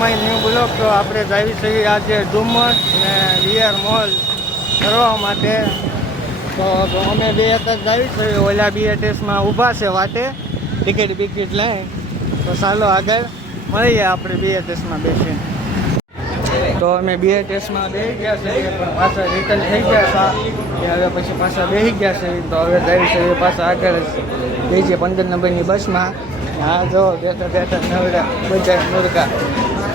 My new blog. તો આપણે જાવી છીએ આજે ડુમસ ને વીઆર મોલ કરવા માટે. તો અમે બે જ જાવી છીએ. ઓલા BTSમાં ઊભા છે વાટે ટિકિટ લઈ. તો ચાલો આગળ મળીએ આપણે BTSમાં બેસીને. તો અમે BTSમાં બેસી ગયા છે પણ પાછા રિટર્ન થઈ ગયા છે. હવે પછી પાછા બેસી ગયા છે. તો હવે જાવી છીએ પાછા આગળ બેસીએ 15 નંબરની બસમાં. હા જો બેઠા નવડા બધા મુર્ગા.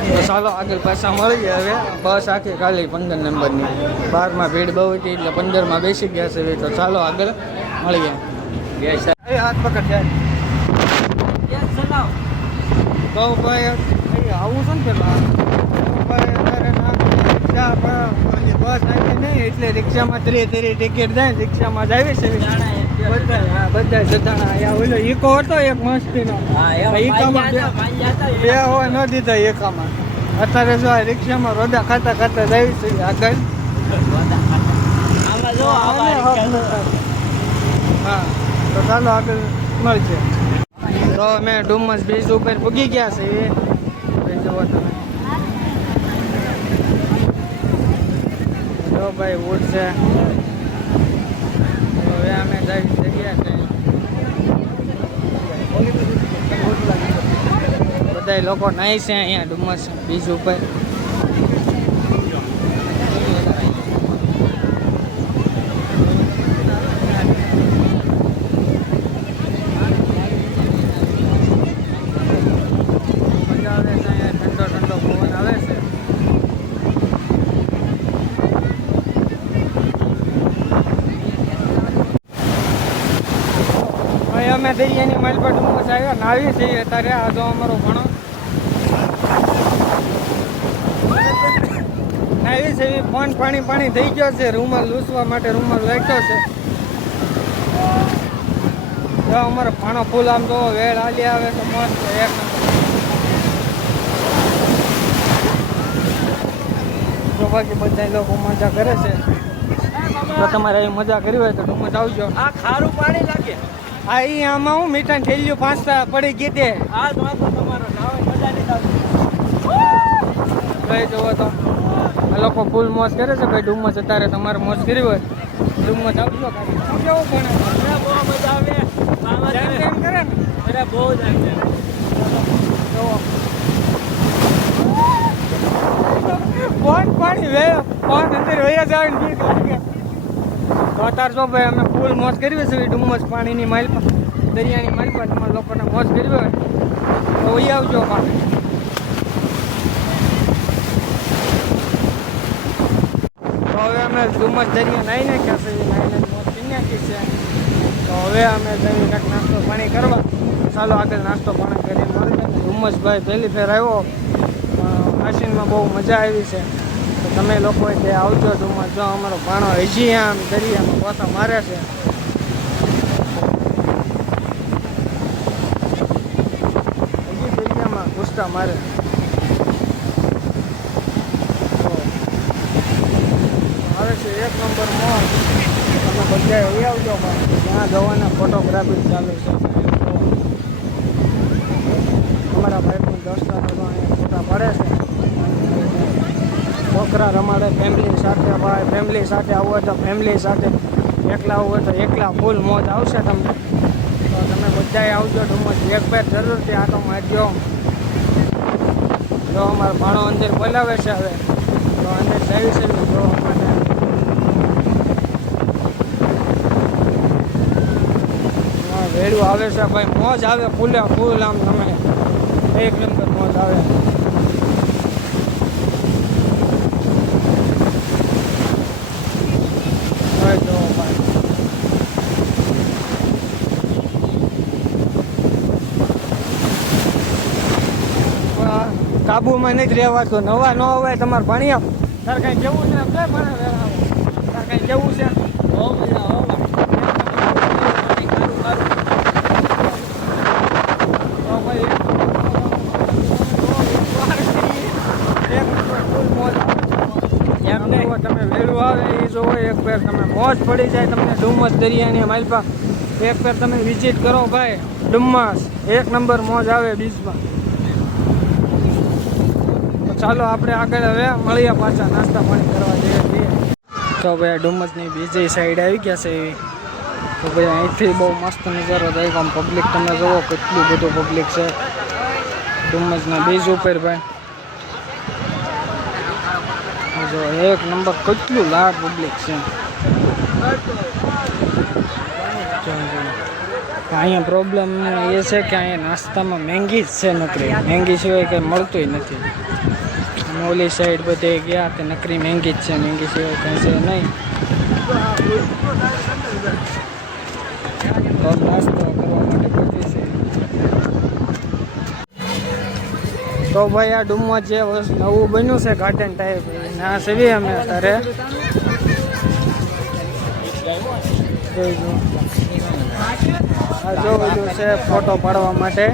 તો ચાલો આગળ પાછા મળીએ. હવે બસ આખી ખાલી 15 નંબરની. 12માં ભીડ બહુ હતી એટલે 15માં બેસી ગયા છે. તો ચાલો આગળ મળીએ. હાથ પકડ જાય તો ભાઈ આવું છે ને પેલા બસ આવી નહીં એટલે રિક્ષામાં 3 ટિકિટ જાય. રિક્ષામાં જ આવી છે બધા જતાણા. અહીંયા ઓલો ઈકો હતો એક મસ્તીનો, ઈકામાં બે હોય ન દીધા એકામાં. અત્યારે જો આ રિક્ષામાં રોડા ખાતા જાય છે આગળ. હા તો ચાલો આગળ મળશે. તો અમે ડુમસ બીચ ઉપર પૂગી ગયા છે. જુઓ તમે જો ભાઈ ઊંટ છે. હવે અમે જઈ જગ્યા બધા લોકો નાહી છે અહીંયા ડુમસ બીચ ઉપર. મજા આવે છે અહીંયા, ઠંડો પવન આવે છે. અમે દરિયાની માઇલ પર ડુમસ આવ્યા નાવી છીએ અત્યારે. આ જો અમારો ભણો નાવી છે. ફોન પાણી થઈ ગયો છે. રૂમાલ લૂસવા માટે રૂમાલ રાખ્યો છે. જો અમારો ભાણો ફૂલ આમ તો વેળ હાલી આવે તો મસ્ત એક. તો બાકી બધા લોકો મજા કરે છે. તો તમારે અહીં મજા કરવી હોય તો ડુમસ આવજો. આ ખારું પાણી લાગે. હા ઈ આમાં હું મીઠાની થેલીઓ 5 પડી ગઈ તે. આ તો તમારો નાવે મજા નહીં આવતી. કઈ જોવો તો આ લોકો ફૂલ મોજ કરે છે ભાઈ. ડુમસ અત્યારે તમારે મોજ કરવી હોય ડુમસ આવજો. શું કેવું પણ બહુ મજા આવે. એમ કરે ને અરે બહુ જ આવે. ફોન પાણી ફોન અંદર વયા જાય ને બીક લાગે. તો અત્યારે જો ભાઈ અમે ફૂલ મોજ કરવી છે ડુમસ પાણીની માઇલ પર, દરિયાની માઇલ પર. તમારા લોકોને મોજ કરવી હોય તો વહી આવજો પાણી. તો હવે અમે ડુમસ દરિયા નાહી નાખ્યા છે. નાહીને મોજ કરી નાખી છે. તો હવે અમે જઈએ કાંઈક નાસ્તો પાણી કરવા. ચાલો આગળ નાસ્તો પાણી કરીને મળીએ. ડુમસ ભાઈ પહેલી ફેર આવ્યો, માસીનમાં બહુ મજા આવી છે. તો તમે લોકો તે આવજો ડુમસ. જો અમારો ભાણો હજી આમ દરિયામાં પોતા મારે છે. હજી દરિયામાં ઘૂસતા મારે. આવે છે 1 નંબર મોલ. તમે બધા આવી આવજો. ત્યાં જવાના ફોટોગ્રાફી ચાલુ છે. અમારા ભાઈ પણ દોસ્તારો અહીંયા ફોટા પડે છે. છોકરા રમાડે ફેમિલી સાથે. ભાઈ ફેમિલી સાથે આવવું હોય તો ફેમિલી સાથે, એકલા આવવું હોય તો એકલા. ફૂલ મોજ આવશે તમને. તો તમે બધાએ આવજો ડુમસ. એક બે જરૂરથી આટો મારજો. જો અમારો ભાણો અંદર બોલાવે છે હવે. તો અંદર જઈ છે જોવા માટે. વેડું આવે છે ભાઈ. મોજ આવે ફૂલે ફૂલ. આમ તમે 1 નંબર મોજ આવે. કાબુમાં નથી રહેવાતું. નવા ન હોય તમારે ભણ્યા. તારે કાંઈ કેવું છે? તારે કાંઈ કેવું છે? બહુ મજા આવે. તમે વેળું આવે એ જોવો એક ફેર. તમે મોજ પડી જાય તમને ડુમસ દરિયાની માઇલ પર. એક ફેર તમે વિઝિટ કરો ભાઈ ડુમસ. 1 નંબર મોજ આવે બીચમાં. ચાલો આપણે આગળ હવે મળીએ પાછા નાસ્તા પાણી કરવા જઈએ છીએ. તો ભાઈ ડુમસની બીજી સાઈડ આવી ગયા છે એવી. તો ભાઈ અહીંથી બહુ મસ્ત નજારો થાય. આમ પબ્લિક તમે જુઓ કેટલું બધું પબ્લિક છે ડુમસના બીજ ઉપર ભાઈ. જો એક નંબર કેટલું લાખ પબ્લિક છે. અહીંયા પ્રોબ્લેમ એ છે કે અહીંયા નાસ્તામાં મેંગી જ છે નકરી. મેંગી સિવાય કંઈ મળતું નથી. ઓલી સાઈડ બધે ગયા તે નકરી મેંગી જ છે, મેંગી સિવાય કંઈ છે નહીં. તો નાસ્તો કરવા માટે પહોંચી છે. તો ભાઈ આ ડુમમાં જે નવું બન્યું છે ગાર્ડન ટાઈપ ના સેવી અમે અત્યારે જો બધું છે ફોટો પાડવા માટે.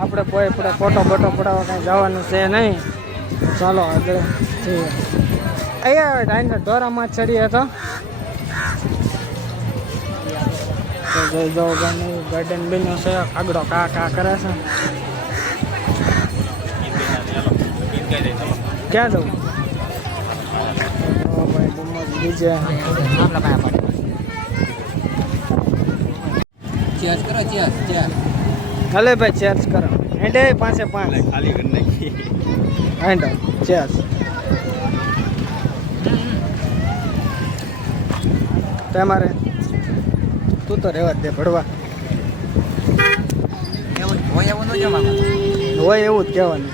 આપણે કોઈ ફોટો પડાવવા કાંઈ જવાનું છે નહીં. ચાલો આગળ જઈએ. અહીંયા ઢોરામાં ચડીએ તો જોઈ જાઓ ગાર્ડન બન્યું છે. આગળ કા કરે છે. ક્યાં જવું? ભાઈ ડુમસ બીજે હલે ભાઈ ચાર્જ કરો. હેડે 5 ખાલી કરી નાખી. હેડો ચાર્જ. તમારે તું તો રહેવા દે ભડવા. હોય એવું જ કહેવાનું.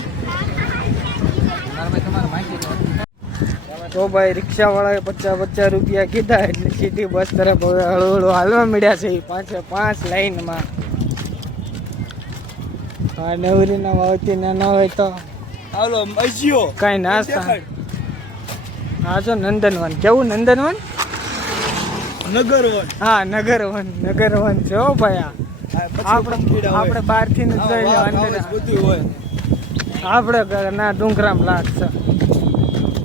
તો ભાઈ રિક્ષાવાળાએ 50 રૂપિયા કીધા એટલે સીધી બસ તરફ હવે હળવું હાલવા મળ્યા છે 5 લાઈનમાં. હા નવરીના વાવતી ના હોય તો કાંઈ નાસ્તા. હા જો નંદનવન. કેવું નંદનવન? નગરવન. હા નગરવન છે હો ભાઈ. આપણે બહારથી જ જોઈ લેવાનું. આપણે ના ડુંગરામ લાગશે.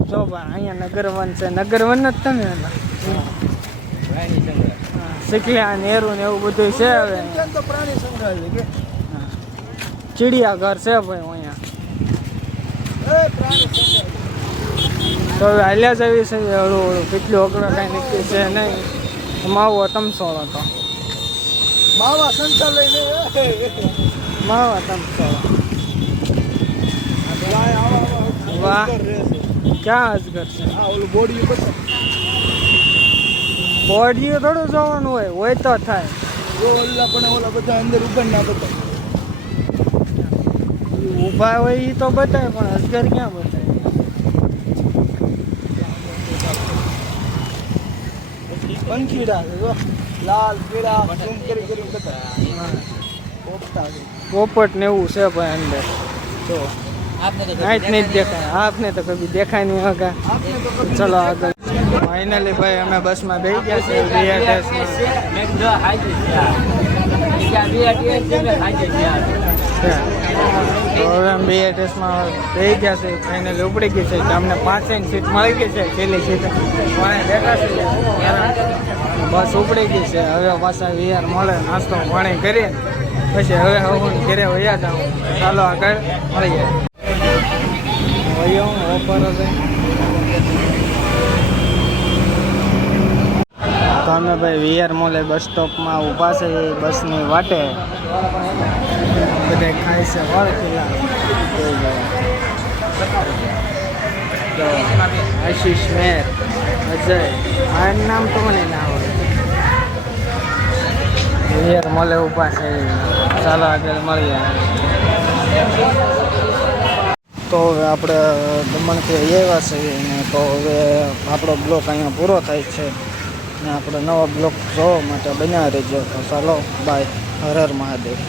જો ભાઈ અહીંયા નગરવન છે. નગરવન જ તમે શીખલ્યા નેરું ને એવું બધું છે. હવે પ્રાણી સંગ્રહાલય ચિડિયાઘર છે ભાઈ અહીંયા. તો હવે હાલ્યા જવી છે હળવું. કેટલું અઘરા કાંઈ નક્કી છે નહીં. માવો તમસોળો તો માવા સંચાલય માવા તમસોળો. વાહ ક્યાં અજગર છે? બોડીઓ થોડું જોવાનું હોય તો થાય. ઓલા બધા અંદર ઉપર ના બધા ઊભા હોય એ તો બતાવે પણ અજગર ક્યાં બતાવે? પંખીડા લાલ પીળા કરી બધા પોપટ ને એવું છે ભાઈ અંદર. જો નાઈટ નહીં જ દેખાય. આપને તો કभी દેખાય નહીં હોગા. ચલો આગળ. ફાઇનલી ભાઈ અમે બસમાં બેસી ગયા છે BRTS. તો હવે અમે BRTSમાં બેસી ગયા છે. ફાઇનલી ઉપડી ગઈ છે. અમને 5 સીટ મળી ગઈ છે. છેલ્લી સીટ વાણે બેઠા છે. બસ ઉપડી ગઈ છે. હવે પાછા VR મળે નાસ્તો પાણી કરીએ પછી હવે હું ઘરે વયા જાઉં. ચાલો આગળ મળીએ. વયો ઓફર હશે તો અમે ભાઈ VR મોલે બસ સ્ટોપમાં ઊભા છે બસની વાટે. બધા ખાય છે વળખેલા. આશીષ મેર અજય આ નામ તો મને ના આવડે. VR મોલે ઊભા છે. ચાલો આગળ મળીએ. તો હવે આપણે દમણથી આવ્યા છીએ ને તો હવે આપણો બ્લોક અહીંયા પૂરો થાય છે ને આપણે નવો બ્લોક જોવા માટે બનાવી રહેજો. તો ચાલો બાય. હર હર મહાદેવ.